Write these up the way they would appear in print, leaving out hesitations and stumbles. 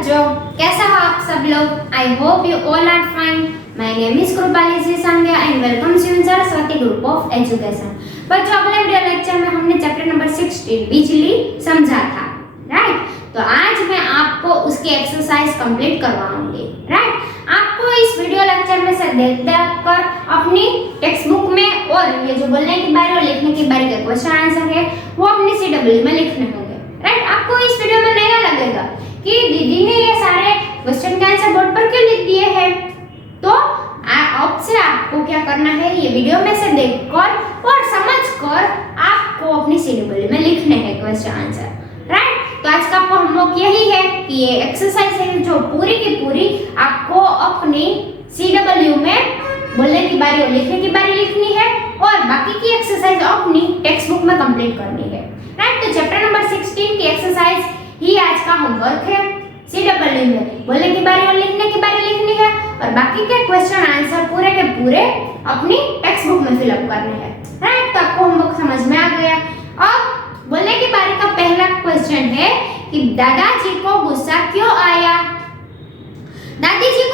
बच्चों, कैसे हो आप सब लोग? I hope you all are fine. My name is Kripali G Sanghiya and welcome you in Saraswati group of education. बच्चों, अगले वीडियो लेक्चर में हमने चैप्टर नंबर 16 बिजली समझा था, राइट? तो आज मैं आपको उसकी एक्सरसाइज कंप्लीट करवाऊंगी, राइट? आपको इस वीडियो लेक्चर में से देख कर अपनी टेक्स्ट बुक में और ये जो बोलने की बारी और लिखने की बारी के क्वेश्चन आंसर है वो अपनी सीडब्ल्यू में लिखने होंगे, राइट? आपको इस वीडियो में नया लगेगा कि दीदी ने ये सारे क्वेश्चन के आंसर बोर्ड पर क्यों लिख दिए हैं। तो अब से आपको क्या करना है, ये वीडियो में से देखकर और समझकर आपको अपनी सीडब्ल्यू में लिखने हैं क्वेश्चन आंसर, राइट? तो आज का आपको होमवर्क यही है कि ये एक्सरसाइज है जो पूरी की पूरी आपको अपनी सीडब्ल्यू में बोलने की बारी और लिखने की बारी लिखनी है और बाकी की एक्सरसाइज अपनी टेक्स्ट बुक में कंप्लीट करनी है, राइट? तो चैप्टर नंबर 16 की एक्सरसाइज ही आज का होमवर्क है। सीडब्ल्यू में बोलने की बारी और लिखने की बारी लिखनी है और बाकी के क्वेश्चन आंसर पूरे के पूरे अपनी टेक्स्ट बुक में फिलअप करने हैं, राइट? तो आपको होमवर्क समझ में आ गया। अब बोलने की बारी का पहला क्वेश्चन है कि दादाजी को गुस्सा क्यों आया? दादी जी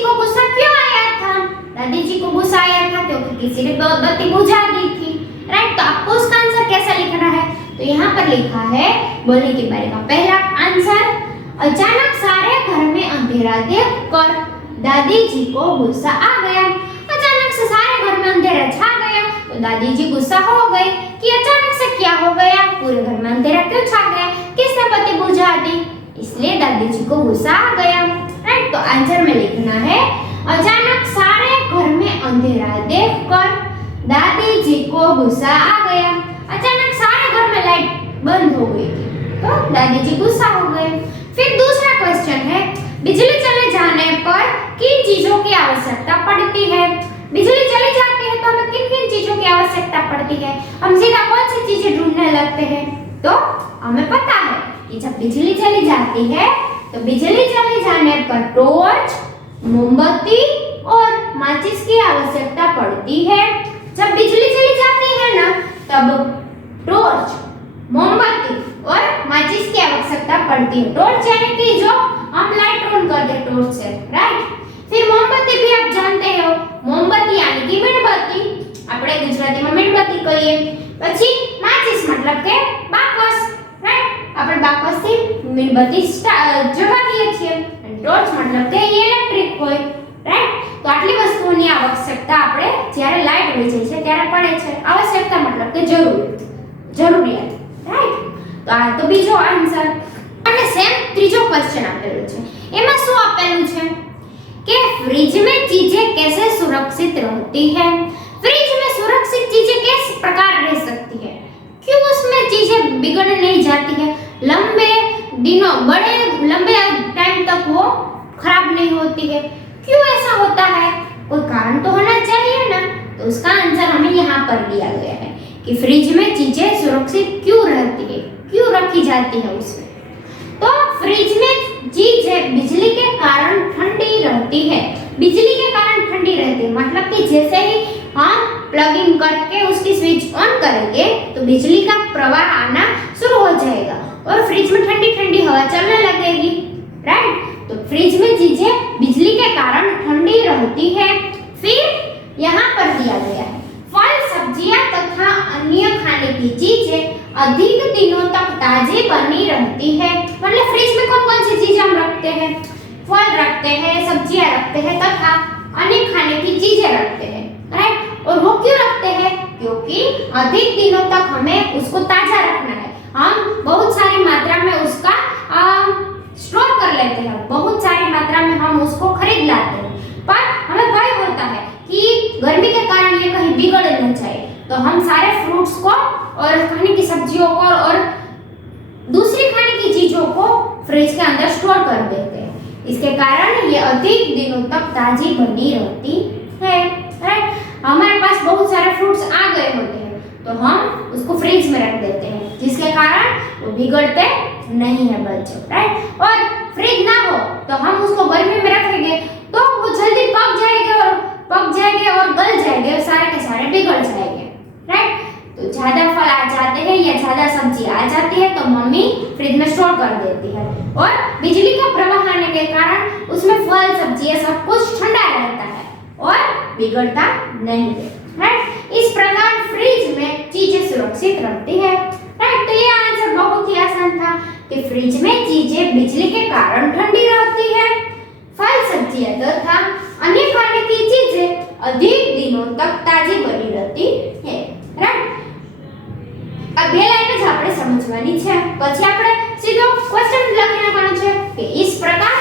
को गुस्सा क्यों आया था? दादी जी को गुस्सा आया था क्योंकि किसी ने बत्ती बुझा दी थी, राइट? तो आपको उसका आंसर कैसा लिखना है? तो यहाँ पर लिखा है बोलने की बारी का पहला आंसर, अचानक सारे घर में अंधेरा देखकर दादी जी को गुस्सा आ गया। अचानक से सारे घर में अंधेरा छा गया तो दादी जी गुस्सा हो गई कि अचानक से क्या हो गया, पूरे घर में अंधेरा क्यों छा गया, किसने बत्ती बुझा दी, इसलिए दादी जी को गुस्सा आ गया, राइट? तो आंसर में लिखना है अचानक सारे घर में अंधेरा देखकर दादी जी को गुस्सा आ गया। अचानक सारे घर में लाइट बंद हो गई थी तो दादी जी गुस्सा हो गए। फिर दूसरा क्वेश्चन है, बिजली चले जाने पर किन चीजों की आवश्यकता पड़ती है? बिजली चली जाती है तो हमें किन किन चीजों की आवश्यकता पड़ती है? हम सीधा कौन सी चीजें ढूंढने लगते हैं? तो हमें पता है कि जब बिजली चली जाती है तो बिजली चले जाने पर टॉर्च, मोमबत्ती और माचिस की आवश्यकता पड़ती है। जब बिजली चली जाती है ना तब टॉर्च, मोमबत्ती और माचिस की आवश्यकता पड़ती है। टॉर्च यानी कि जो हम लाइट ऑन करते हैं टॉर्च से, राइट? फिर मोमबत्ती भी आप जानते हो, मोमबत्ती यानी कि मीणबत्ती, આપણે ગુજરાતીમાં મીણબત્તી કહીએ। પછી માચિસ मतलब કે બાકસ, રાઈટ? આપણે બાકસથી મીણબત્તી જગાવીએ છીએ અને ટોર્ચ मतलब કે ઇલેક્ટ્રિક હોય, રાઈટ? તો આટલી વસ્તુઓની આવશ્યકતા આપણે જ્યારે લાઈટ હોય છે ત્યારે પડે છે। આવશ્યકતા मतलब કે જરૂરિયાત, રાઈટ? તો આ તો બીજો આન્સર। અને સેમ ત્રીજો ક્વેશ્ચન આપેલો છે, એમાં શું આપેલું છે कि फ्रिज में चीजें कैसे सुरक्षित रहती है? फ्रिज में सुरक्षित चीजें किस प्रकार रह सकती है? क्यों उसमें चीजें बिगड़ नहीं जाती है? लंबे दिनों, बड़े लंबे टाइम तक वो खराब नहीं होती है? क्यों ऐसा होता है? कोई कारण तो होना चाहिए ना। तो उसका आंसर हमें यहाँ पर दिया गया है कि फ्रिज में चीजें सुरक्षित क्यों रहती है, क्यों रखी जाती है उसमें। तो फ्रिज में चीजें बिजली के कारण ठंडी रहती है। बिजली के कारण ठंडी रहती है मतलब कि जैसे ही हम प्लग इन करके उसकी स्विच ऑन करेंगे तो बिजली का प्रवाह आना शुरू हो जाएगा और फ्रिज में ठंडी ठंडी हवा चलने लगेगी, राइट? तो फ्रिज में चीजें बिजली के कारण ठंडी रहती है। फिर यहाँ पर दिया गया है फल, सब्जियां तथा अन्य खाने की चीजें अधिक दिनों तक ताजी बनी रहती है। मतलब फ्रिज में कौन कौन सी चीजें हम रखते हैं? फल रखते हैं, सब्जियां रखते हैं तथा अन्य खाने की चीजें रखते हैं, राइट? और वो क्यों रखते हैं? क्योंकि अधिक दिनों तक हमें उसको ताजा रखना है। हम बहुत सारी मात्रा में उसका स्टोर कर लेते हैं, बहुत सारी मात्रा में हम उसको खरीद लाते हैं, पर हमें भय होता है कि गर्मी के कारण ये कहीं बिगड़ न जाए, तो हम सारे फ्रूट्स को और खाने की सब्जियों को और दूसरी खाने की चीजों को फ्रिज के अंदर स्टोर कर देते हैं। इसके कारण ये अधिक दिनों तक ताजी बनी रहती है, राइट? हमारे पास बहुत सारे फ्रूट्स आ गए होते हैं तो हम उसको फ्रिज में रख देते हैं जिसके कारण वो बिगड़ते नहीं है बच्चों, राइट? और फ्रिज ना हो तो हम उसको गर्मी में रखेंगे तो वो जल्दी पक जाएंगे और गल जाएंगे और सारे के सारे बिगड़ जाएंगे, राइट? तो ज्यादा फल आ जाते हैं या ज्यादा सब्जी आ जाती है तो मम्मी फ्रिज में स्टोर कर देती है और बिजली का प्रवाह आने के कारण उसमें फल सब्जियां सब कुछ ठंडा रहता है और बिगड़ता नहीं है। राइट, इस प्रकार फ्रिज में चीजें सुरक्षित रहती है। राइट, तो ये आंसर बहुत ही आसान था कि फ्रिज में चीजें बिजली के कारण ठंडी रहती है। फल सब्जियां तथा अन्य खाने की चीजें अधिक दिनों तक ताजी बनी रहती है। राइट, આ બે લાઈન જ આપણે સમજવાની છે, પછી આપણે સીધો ક્વેશ્ચન લખી નાખવાનો છે કે इस प्रकार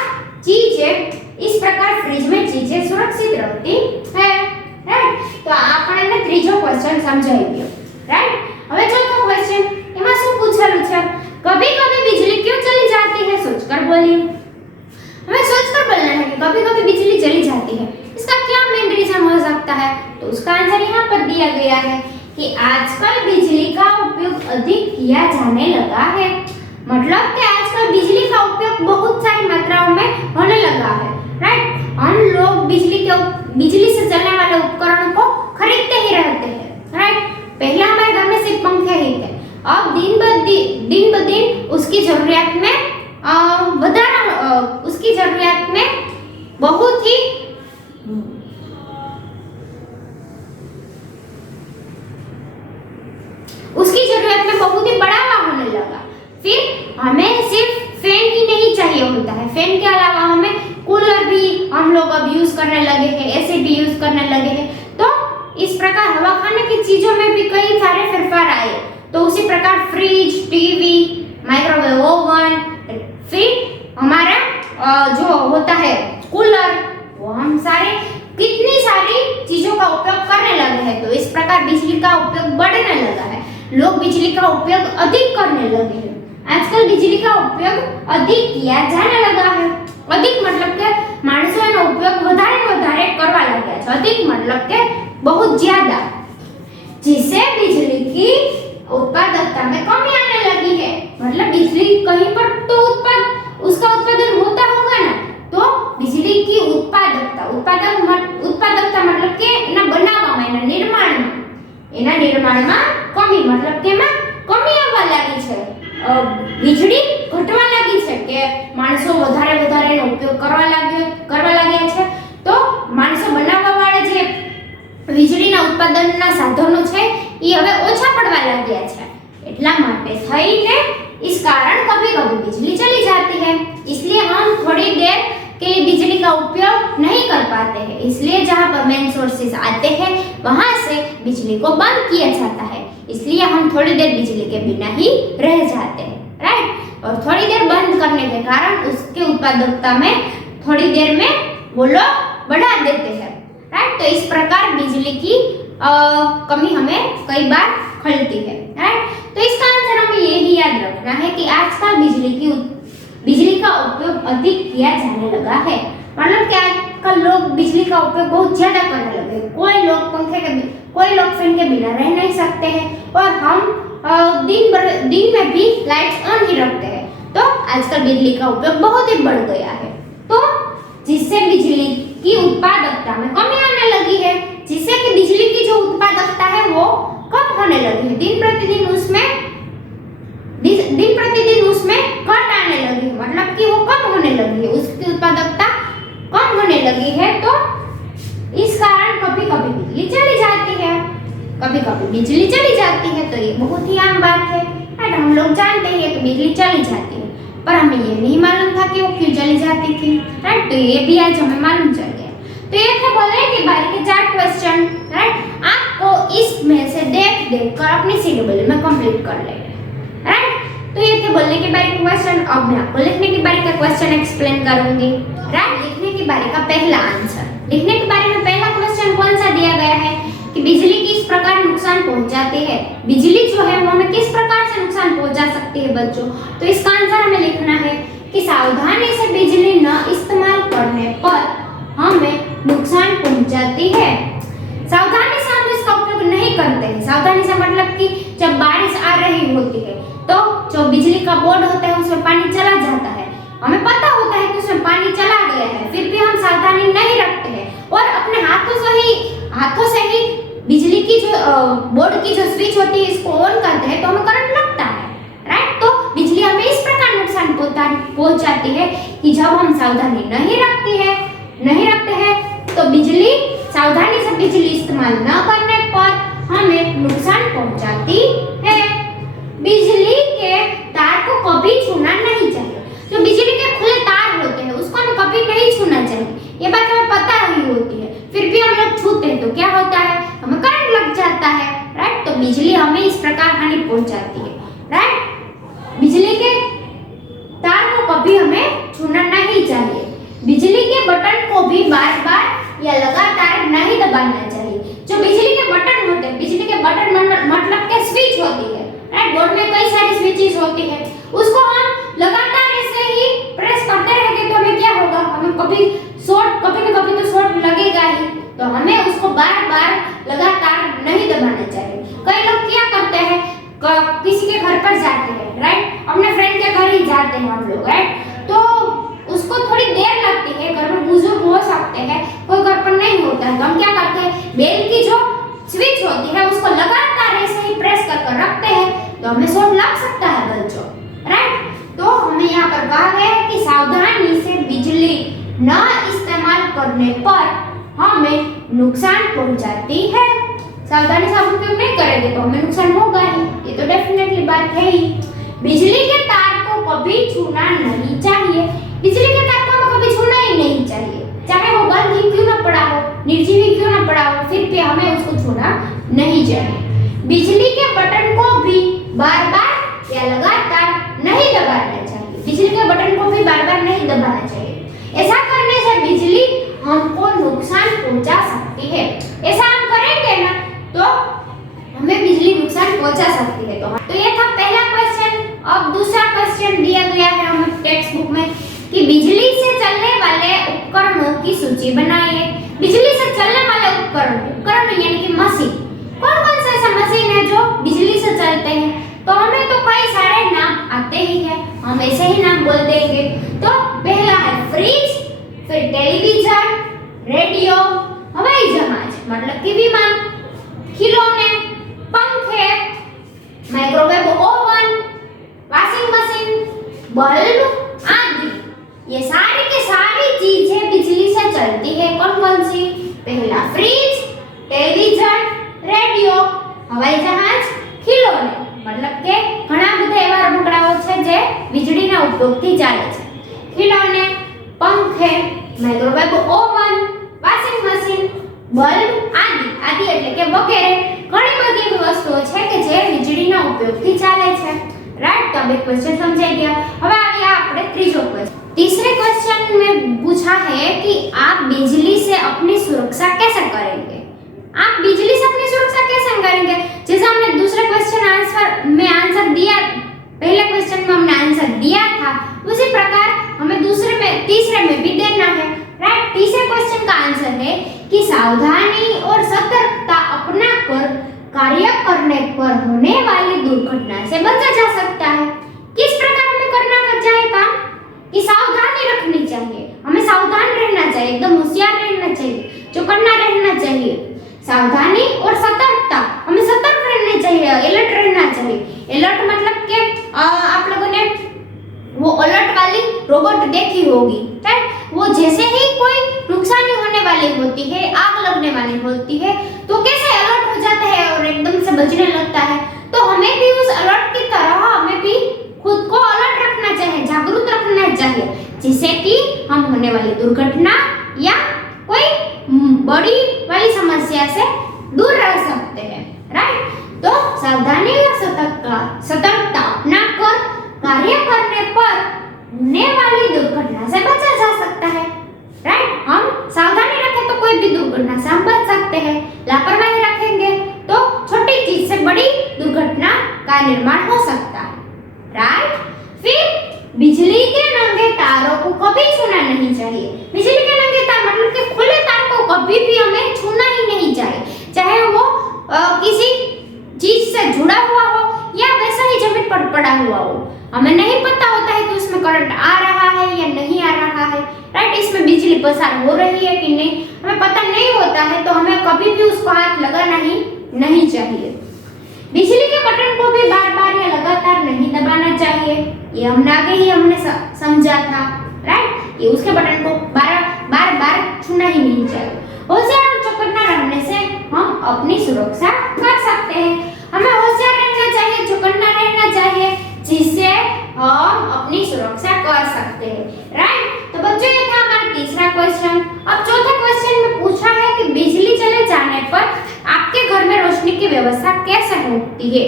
चीजें इस प्रकार फ्रिज में चीजें सुरक्षित रहती है। राइट, तो આપણે ત્રીજો ક્વેશ્ચન સમજાઈ ગયો। રાइट, હવે ચોથો ક્વેશ્ચન એમાં શું પૂછેલું છે, कभी कभी बिजली क्यों चली जाती है, सोचकर बोलिए। हमें सोचकर बोलना है कि कभी कभी बिजली चली जाती है, इसका क्या मेन रीजन हो सकता है। तो उसका आंसर यहाँ पर दिया गया है कि आजकल बिजली का उपयोग अधिक किया जाने लगा है। मतलब कि आजकल बिजली का उपयोग बहुत सारी मात्राओं में होने लगा है। राइट, हम लोग बिजली से चलने वाले उपकरणों को खरीदते ही रहते हैं। राइट, पहले हमारे घर में सिर्फ पंखे ही थे, अब दिन ब दिन उसकी जरूरत में उसकी जरूरत में बहुत ही बढ़ावा होने लगा। फिर हमें सिर्फ फैन ही नहीं चाहिए होता है, फैन के अलावा हमें कूलर भी हम लोग अब यूज करने लगे हैं, एसी भी यूज करने लगे हैं। तो इस प्रकार हवा खाने की चीजों में भी कई सारे फेरफार आए। तो उसी प्रकार फ्रिज, टीवी, माइक्रोवेव ओवन, फिर हमारा जो होता है कूलर, वो हम सारे कितनी सारी चीजों का उपयोग करने लगे हैं। तो इस प्रकार बिजली का उपयोग बढ़ने लगा है, लोग बिजली का उपयोग अधिक करने लगे हैं। आजकल बिजली का उपयोग अधिक किया जाने लगा है। अधिक मतलब के माणसों एनो उपयोग વધારે करवा लग्या छे। अधिक मतलब के बहुत ज्यादा, जिससे बिजली की उत्पादकता में कमी आने लगी है। मतलब बिजली कहीं पर तो उसका उत्पादन होता होगा ना, तो बिजली की उत्पादकता मतलब के एना बनाववामां, एना निर्माणमां कमी, मतलब के एमां कमी आववा लागी छे, વીજળી ઘટવા લાગી છે કે માણસો વધારે એનો ઉપયોગ કરવા લાગ્યા છે। તો માણસો બનાવવા વાળા જે વીજળીના ઉત્પાદનના સાધનો છે એ હવે ઓછા પડવા લાગ્યા છે। એટલા માટે થઈને इस कारण कभी-कभी बिजली चली जाती है, इसलिए हम थोड़ी देर के लिए बिजली का उपयोग नहीं कर पाते हैं। इसलिए जहाँ पर मेन सोर्सेज आते हैं वहाँ से बिजली को बंद किया जाता है, इसलिए हम थोड़ी देर बिजली के बिना ही रह जाते हैं। राइट, और थोड़ी देर बंद करने के कारण उसके उत्पादकता में थोड़ी देर में वो लोग बढ़ा देते हैं। राइट, तो इस प्रकार बिजली की कमी हमें कई बार खलती है। राइट, तो इसका आंसर हमें यही याद रखना है कि आजकल बिजली का उपयोग अधिक किया जाने लगा है। मतलब कि आजकल लोग बिजली का उपयोग बहुत ज्यादा करने लगे। कोई लोग फैन के बिना रह नहीं सकते हैं और हम दिन में भी लाइट्स ऑन ही रखते हैं। तो आजकल बिजली का उपयोग बहुत ही बढ़ गया है, तो जिससे बिजली की उत्पादकता में कमी आने लगी है, जिससे कि बिजली की जो उत्पादकता है वो कम होने लगी है। दिन प्रतिदिन उसमें कट आने लगी है, मतलब कि वो कम होने लगी है, उसकी उत्पादकता कम होने लगी है। तो इस कारण कभी-कभी बिजली चली जाती है, तो ये बहुत ही आम बात है। हम लोग जानते हैं कि बिजली चली जाती है, पर हमें ये नहीं मालूम था कि वो क्यों चली जाती थी। राइट, तो ये भी आज हमें मालूम चल गया। तो ये थे बोलने की बारी के 4 क्वेश्चन। राइट, आपको इसमें से देख कर अपनी सीडब्ल्यू में कंप्लीट कर लेना। राइट, तो ये थे बोलने की बारी के क्वेश्चन। अब मैं आपको लिखने की बारी का क्वेश्चन एक्सप्लेन करूंगी। राइट, लिखने की बारी का पहला आंसर, लिखने की बारी में पहला क्वेश्चन कौन सा दिया गया है कि बिजली किस प्रकार नुकसान पहुंचाती है। बिजली जो है वो हमें किस प्रकार से नुकसान पहुंचा सकती है बच्चों। तो इसका आंसर हमें लिखना है कि सावधानी से बिजली न इस्तेमाल करने पर हमें नुकसान पहुंचाती है। सावधानी से हम इसका उपयोग नहीं करते हैं। सावधानी से मतलब कि जब बारिश आ रही होती है तो जो बिजली का बोर्ड होता है उसमें पानी चला जाता है, हमें पता होता है कि उसमें पानी चला गया है, फिर भी हम सावधानी नहीं रखते हैं और अपने हाथों से ही बिजली की जो बोर्ड की जो स्विच होती है इसको ऑन करते हैं तो हमें करंट लगता है। राइट, तो बिजली हमें इस प्रकार नुकसान पहुंचाती है कि जब हम सावधानी नहीं रखते हैं तो बिजली सावधानी से बिजली इस्तेमाल न करने पर हमें नुकसान पहुंचाती है। बिजली के तार को कभी छूना नहीं चाहिए। जो बिजली के खुले तार होते हैं उसको हमें कभी नहीं छूना चाहिए। ये बात हमें पता ही होती है, फिर भी हम लोग छूते हैं तो क्या होता है, हमें करंट लग जाता है, राइट। तो बिजली हमें इस प्रकार हानि पहुंचाती है, राइट। बिजली के तार को कभी हमें छूना नहीं चाहिए। बिजली के बटन को भी बार-बार या लगातार नहीं दबाना चाहिए। जो बिजली के बटन होते हैं, बिजली के बटन मतलब के स्विच होती है, राइट। बोर्ड में कई सारी स्विचेस होती है, उसको हम लगातार ऐसे ही प्रेस करते रहेंगे तो हमें क्या होगा, हमें कभी न कभी तो शॉर्ट लगेगा ही। तो हमें उसको बार-बार लगातार नहीं दबाना चाहिए। कई लोग क्या करते हैं, किसी के घर पर जाते हैं, राइट, अपने फ्रेंड के घर ही जाते हैं हम लोग, राइट। तो उसको थोड़ी देर लगती है, घर में बुजुर्ग हो सकते हैं, कोई घर पर नहीं होता है, तो हम क्या करते हैं, बेल की जो स्विच होती है उसको लगातार ऐसे ही प्रेस कर रखते हैं, तो हमें शॉर्ट लग सकता है बच्चों, राइट। तो हमें यहाँ पर कहा गया है कि सावधानी से बिजली न इस्तेमाल करने पर हमें नुकसान पहुंचाती है। सावधानी से हम उपयोग नहीं करेंगे तो हमें नुकसान होगा ही, ये तो डेफिनेटली बात है ही। बिजली के तार को कभी छूना नहीं चाहिए। बिजली के तार को हमें कभी छूना ही नहीं चाहिए, चाहे वो बंद ही क्यों न पड़ा हो, निर्जीव ही क्यों न पड़ा हो, फिर भी हमें उसको छूना नहीं चाहिए। बिजली के बटन को भी बार-बार या लगातार नहीं दबाना चाहिए। बिजली के बटन को भी बार-बार नहीं दबाना चाहिए। ऐसा करने से बिजली हमको नुकसान पहुंचा सकती है। ऐसा हम करेंगे ना तो हमें बिजली नुकसान पहुंचा सकती है। तो ये था पहला क्वेश्चन। अब दूसरा क्वेश्चन दिया गया है हमें टेक्स्ट बुक में कि बिजली से चलने वाले उपकरणों की सूची बनाइए। बिजली से चलने वाले उपकरण यानी कि मशीन, कौन-कौन से ऐसे मशीन है जो बिजली से चलते हैं? तो हमें तो कई सारे नाम आते ही हैं, हम ऐसे ही नाम बोल देंगे। तो पहला है फ्रिज, फिर टेलीविजन, रेडियो, हवाई जहाज मतलब कि विमान, खिलौने, पंखे, microwave oven, washing machine, bulb आदि। ये सारी की सारी चीजें बिजली से चलती है। कौन-कौन सी? पहला फ्रिज, टेलीविजन, रेडियो, हवाई जहाज, खिलौने मतलब કે ઘણા બધા એવા રમકડાઓ છે જે વીજળીના ઉપયોગથી ચાલે છે। ખિલौने, पंखे, microwave oven, washing machine, bulb आदि એટલે કે વગેરે ઘણી બધી એવી વસ્તુઓ છે કે જે વીજળીના ઉપયોગથી ચાલે છે, राइट। तो अब एक क्वेश्चन समझाई गया। હવે આવીએ આપણે ત્રીજો क्वेश्चन। तीसरे क्वेश्चन में पूछा है कि आप बिजली से अपनी सुरक्षा कैसे करेंगे? आप बिजली से अपनी सुरक्षा कैसे करेंगे? जैसे हमने दूसरे क्वेश्चन आंसर दिया, पहले क्वेश्चन में हमने आंसर दिया था, उसी प्रकार हमें तीसरे में भी देना है, राइट। तीसरे क्वेश्चन का आंसर है कि सावधानी और सतर्कता अपनाकर कार्य करने पर होने वाली दुर्घटना से बचा जा सकता है। किस प्रकार हमें करना चाहिए काम? कि सावधानी रखनी चाहिए, हमें सावधान रहना चाहिए, एकदम होशियार रहना चाहिए, चौकन्ना रहना चाहिए। सावधानी और सतर्कता, हमें सतर्क रहना चाहिए, अलर्ट रहना चाहिए। अलर्ट मतलब कि आप लोगों ने वो अलर्ट वाली रोबोट देखी होगी, राइट। वो जैसे ही कोई नुकसानी होने वाली होती है, आग लगने वाली होती है, तो कैसे अलर्ट हो जाता है और एकदम से बजने लगता है। तो हमें भी उस अलर्ट की तरह हमें भी खुद को अलर्ट रखना चाहिए, जागरूक रखना चाहिए, जिससे कि हम होने वाली दुर्घटना या कोई बड़ी वाली समस्या से दूर रह सकते हैं, राइट। तो सावधानी और सतर्कता अपनाकर कार्य करने पर होने वाली दुर्घटना से बचा जा सकता है, राइट। हम सावधानी रखें तो कोई भी दुर्घटना से हम बच सकते हैं। लापरवाही रखेंगे तो छोटी चीज से बड़ी दुर्घटना का निर्माण हो सकता है, राइट। फिर बिजली के नंगे तारों को कभी छूना नहीं चाहिए। बिजली के नंगे तार मतलब कि खुले तार को कभी भी हमें छूना ही नहीं चाहिए, चाहे वो किसी चीज से जुड़ा हुआ हो या वैसा ही जमीन पर पड़ा हुआ हो। हमें नहीं पता होता है कि उसमें करंट आ रहा है या नहीं आ रहा है, राइट। इसमें बिजली पसार हो रही है कि नहीं, हमें पता नहीं होता है, तो हमें कभी भी उसको हाथ लगाना ही नहीं चाहिए। बिजली के बटन को भी बार बार या लगातार नहीं दबाना चाहिए, ये हमने आगे ही समझा था, राइट। ये उसके बटन को बार बार छूना ही नहीं चाहिए। होशियार और चौकन्ना रहने से हम अपनी सुरक्षा कर सकते हैं। हमें होशियार रहना चाहिए, चौकन्ना रहना चाहिए, जिससे हम अपनी सुरक्षा कर सकते हैं, राइट। तो बच्चों ये था हमारा तीसरा क्वेश्चन। अब चौथे क्वेश्चन में पूछा है कि बिजली चले जाने पर आपके घर में रोशनी की व्यवस्था कैसे होती है।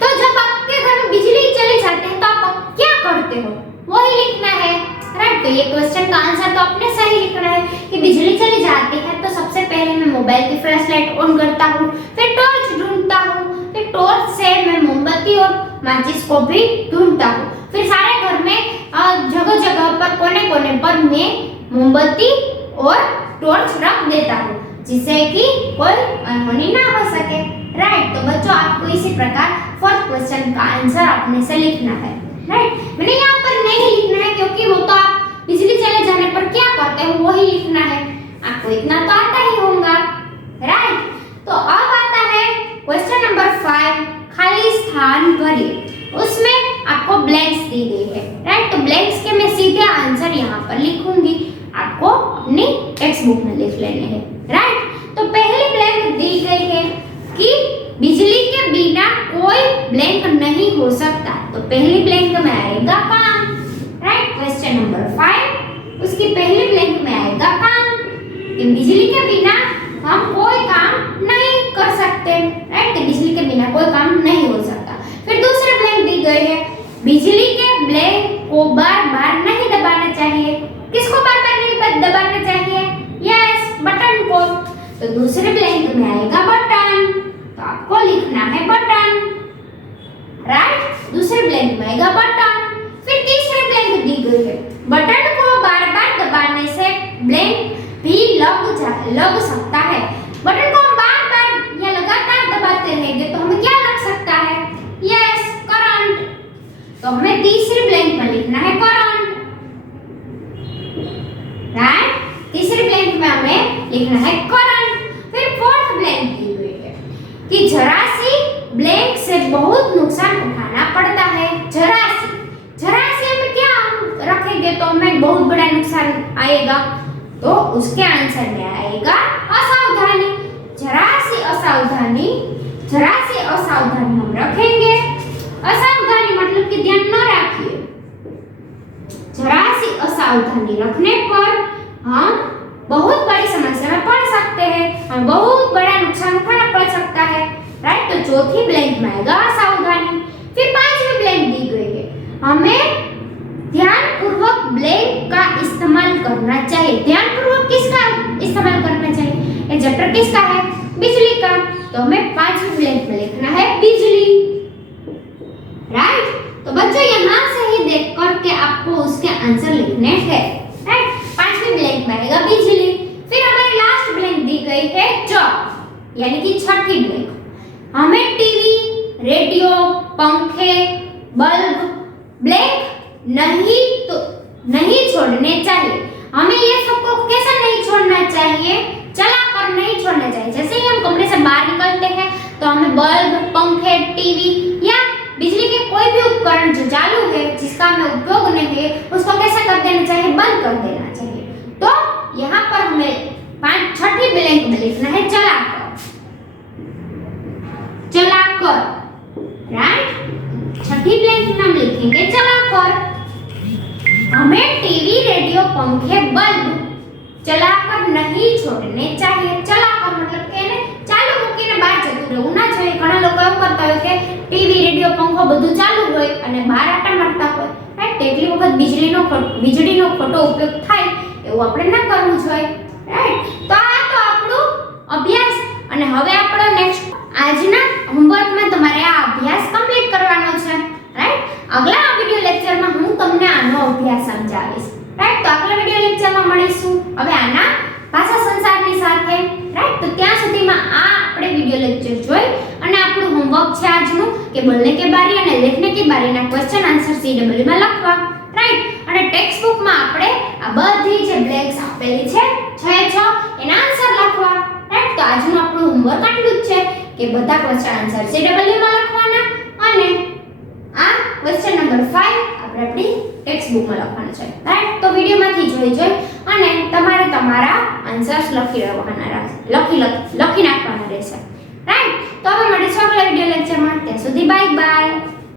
तो जब आपके घर में बिजली चली जाती है तो आप क्या करते हो, वही लिखना है, राइट। तो ये क्वेश्चन का आंसर तो आपने सही लिखना है कि बिजली चली जाती है तो सबसे पहले मैं मोबाइल की फ्लैश लाइट ऑन करता हूँ, फिर टॉर्च ढूंढता हूँ, फिर टॉर्च से मैं मोमबत्ती और माचिस को भी ढूंढता हूँ, फिर सारे घर में जगह जगह पर कोने कोने पर मैं मोमबत्ती और टॉर्च रख देता हूँ, जिससे कि कोई अनहोनी ना हो सके, राइट। तो बच्चों आपको इसी प्रकार फोर्थ क्वेश्चन का आंसर अपने से लिखना है, राइट। मैंने यहाँ पर नहीं लिखना है क्योंकि वो तो आप बिजली चले जाने पर क्या करते हो वही लिखना है, आपको इतना तो आता ही होगा, राइट। तो अब आता है क्वेश्चन नंबर 5, खाली स्थान भरिए। उसमें आपको ब्लैंक्स दी गई है, राइट। तो ब्लैंक्स के मैं सीधे आंसर यहाँ पर लिखूंगी, आपको अपनी टेक्स्ट बुक में लिख लेने हैं, राइट। तो पहली ब्लैंक दी गई है कि बिजली के बिना कोई ब्लैंक नहीं हो सकता, तो पहली ब्लैंक में आएगा काम, राइट। क्वेश्चन नंबर 5 उसकी पहली ब्लैंक में आएगा काम कि बिजली के बिना हम कोई काम नहीं कर सकते, राइट। तो बिजली के बिना कोई काम नहीं हो सकता। फिर दूसरी ब्लैंक दी गई है, बिजली के ब्लैंक को बार बार नहीं दबाना चाहिए। किसको बार बार नहीं दबाना चाहिए? यस, बटन को। तो दूसरे ब्लैंक में आएगा बटन, तो आपको लिखना है बटन, राइट। दूसरे ब्लैंक में आएगा बटन। फिर तीसरे ब्लैंक दी गई है, बटन को बार बार दबाने से ब्लैंक भी लग सकता है। बटन को हम बार बार या लगातार दबाते रहेंगे तो हमें क्या लग सकता है? Yes, current. तो हमें तीसरी ब्लैंक में लिखना है करंट, राइट। तीसरी ब्लैंक में हमें लिखना है करंट। फिर फोर्थ ब्लैंक दी हुई है कि जरा सी ब्लैंक से बहुत नुकसान उठाना पड़ता है। जरा सी में क्या रखेंगे तो हमें बहुत बड़ा नुकसान आएगा, तो उसके आंसर में आएगा असावधानी। जरा सी असावधानी हम रखेंगे। असावधानी मतलब कि ध्यान न रखिए। जरा सी असावधानी रखने पर हम बहुत बड़ी समस्या में पड़ सकते हैं, हम बहुत बड़ा नुकसान उठाना पड़ सकता है, राइट। तो चौथी ब्लैंक में आएगा असावधानी। फिर पांचवी ब्लैंक दी गई है, हमें ध्यानपूर्वक ब्लैंक का इस्तेमाल करना चाहिए। ध्यानपूर्वक किसका इस्तेमाल करना चाहिए? ये चैप्टर किसका है? बिजली का। तो हमें पांचवी ब्लैंक में लिखना है बिजली, राइट। तो बच्चों यहाँ से ही देख करके आपको उसके आंसर लिखने हैं, राइट। पांचवी ब्लैंक में आएगा बिजली। फिर हमारी लास्ट ब्लैंक दी गई है चौक, यानी कि छठी ब्लैंक। हमें टीवी, रेडियो, पंखे, बल्ब ब्लैंक नहीं छोड़ने चाहिए। हमें ये सबको कैसे नहीं छोड़ना चाहिए? चलाकर नहीं छोड़ना चाहिए। जैसे ही हम कमरे से बाहर निकलते हैं तो हमें बल्ब, पंखे, टीवी या बिजली के कोई भी उपकरण जो चालू है, जिसका हमें उपयोग नहीं है, उसको कैसे कर देना चाहिए? बंद कर देना चाहिए। तो यहाँ पर हमें छठी ब्लैंक में लिखना है चलाकर, राइट। छठी ब्लैंक में हम लिखेंगे चलाकर। हमें टीवी, रेडियो, पंखे, बल्ब चलाकर नहीं छोड़ने चाहिए। चलाकर मतलब કે ને ચાલુ મૂકીને બહાર જતું રહેવું ના જોઈએ। ઘણા લોકો એવું કરતા હોય કે ટીવી, રેડિયો, પંખો બધું ચાલુ હોય અને બહાર આટા મારતા હોય, રાઈટ। તેટલી વખત વીજળીનો ખોટો ઉપયોગ થાય એવું આપણે ના કરવું જોઈએ, રાઈટ। તો આ તો આપણો અભ્યાસ અને હવે આપણો નેક્સ્ટ આજના હોમવર્કમાં તમારે આ અભ્યાસ કમ્પ્લીટ કરવાનો છે, રાઈટ। આગલા વિડિયો લેક્ચરમાં હું તમને આનો અભ્યાસ સમજાવીશ, રાઈટ। તો આગલા વિડિયો લેક્ચરમાં મળીશું હવે આના ભાષા સંસારની સાથે, રાઈટ। તો ત્યાં સુધીમાં આ આપણે વિડિયો લેક્ચર જોઈ અને આપણું હોમવર્ક છે આજનું કે બોલને કે બારી અને લેખને કે બારીના ક્વેશ્ચન આન્સર CW માં લખવા, રાઈટ। અને ટેક્સ્ટ બુકમાં આપણે આ બધી જે બ્લેન્ક્સ આપેલી છે 6 એના આન્સર લખવા, રાઈટ। તો આજનું આપણું હોમવર્ક આટલું જ છે કે બધા ક્વેશ્ચન આન્સર CW માં લખવાના અને આ ક્વેશ્ચન નંબર 5 આપણે આપણી ટેક્સ્ટ બુકમાં લખવાનું છે રાઈટ. તો વિડિયોમાંથી જોઈ અને તમારે તમારા આન્સર્સ લખી નાખવાના રહેશે રાઈટ. તો હવે મળીશું આગલા વિડિયો લેક્ચરમાં. ત્યાં સુધી બાય બાય.